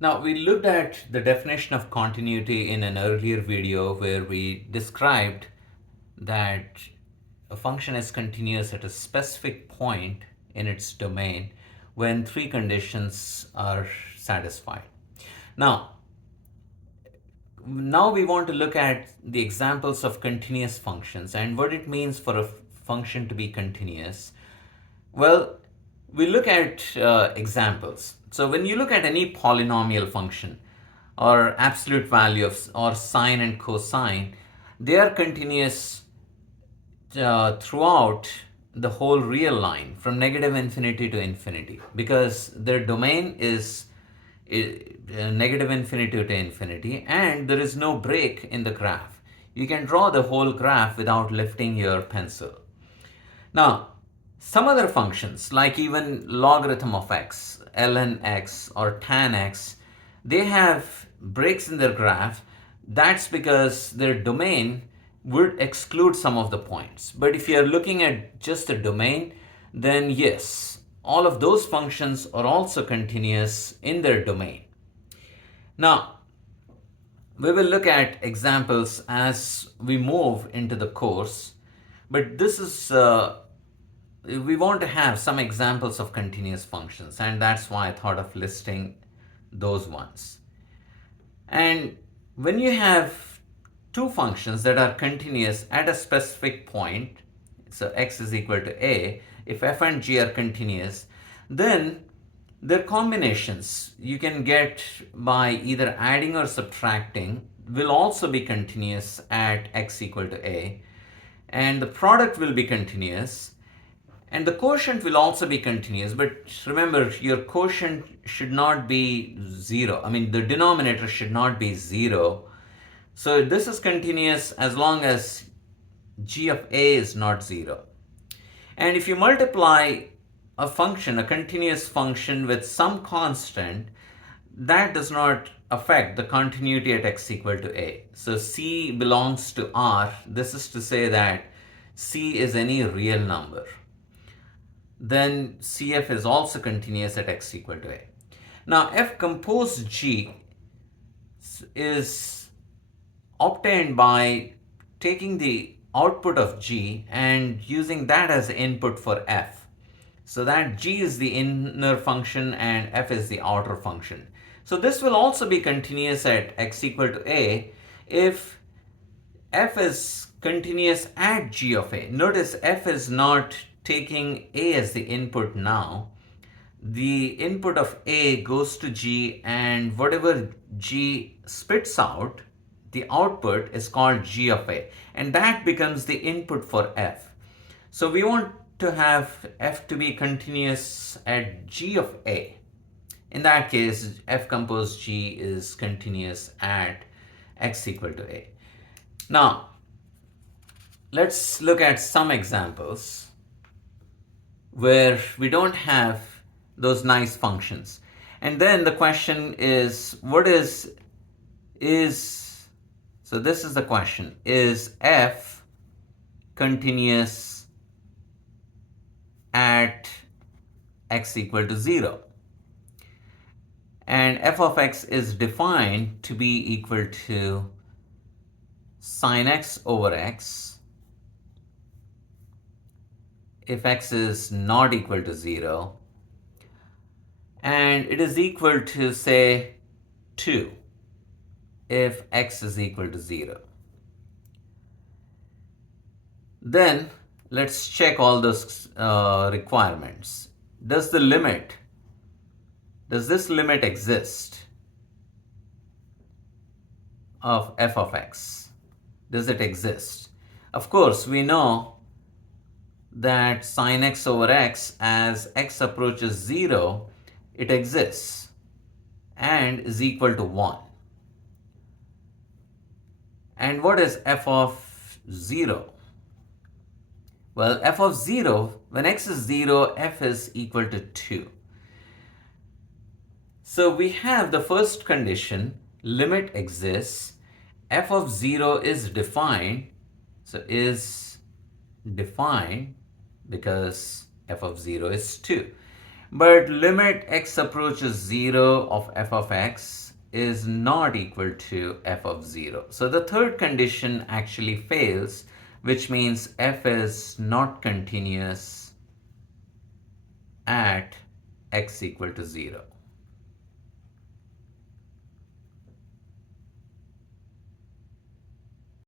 Now, we looked at the definition of continuity in an earlier video where we described that a function is continuous at a specific point in its domain when three conditions are satisfied. Now, now we want to look at the examples of continuous functions and what it means for a function to be continuous. Well, we look at examples. So when you look at any polynomial function or absolute value of or sine and cosine, they are continuous throughout the whole real line from negative infinity to infinity because their domain is negative infinity to infinity and there is no break in the graph. You can draw the whole graph without lifting your pencil. Now, some other functions like even logarithm of x, ln x or tan x, they have breaks in their graph. That's because their domain would exclude some of the points. But if you are looking at just the domain, then yes, all of those functions are also continuous in their domain. Now, we will look at examples as we move into the course, but this is we want to have some examples of continuous functions, and that's why I thought of listing those ones. And when you have two functions that are continuous at a specific point, so x is equal to a, if f and g are continuous, then their combinations you can get by either adding or subtracting will also be continuous at x equal to a, and the product will be continuous, and the quotient will also be continuous. But remember, your quotient should not be zero. I mean, the denominator should not be zero. So this is continuous as long as g of a is not zero. And if you multiply a function, a continuous function, with some constant, that does not affect the continuity at x equal to a. So c belongs to R. This is to say that c is any real number. Then CF is also continuous at x equal to a. Now, f composed G is obtained by taking the output of G and using that as input for f. So that G is the inner function and f is the outer function. So this will also be continuous at x equal to a if f is continuous at g of a. Notice f is not taking a as the input now. The input of a goes to g, and whatever g spits out, the output is called g of a, and that becomes the input for f. So we want to have f to be continuous at g of a. In that case, f composed g is continuous at x equal to a. Now, let's look at some examples where we don't have those nice functions. And then the question is, so this is the question, is f continuous at x equal to 0? And f of x is defined to be equal to sine x over x if x is not equal to 0, and it is equal to, say, 2 if x is equal to 0. Then let's check all those requirements. Does this limit exist of f of x? Does it exist? Of course, we know that sine x over x, as x approaches 0, it exists and is equal to 1. And what is f of 0? Well, f of 0, when x is 0, f is equal to 2. So we have the first condition, limit exists, f of 0 is defined, so is defined because f of 0 is 2. But limit x approaches 0 of f of x is not equal to f of 0. So the third condition actually fails, which means f is not continuous at x equal to 0.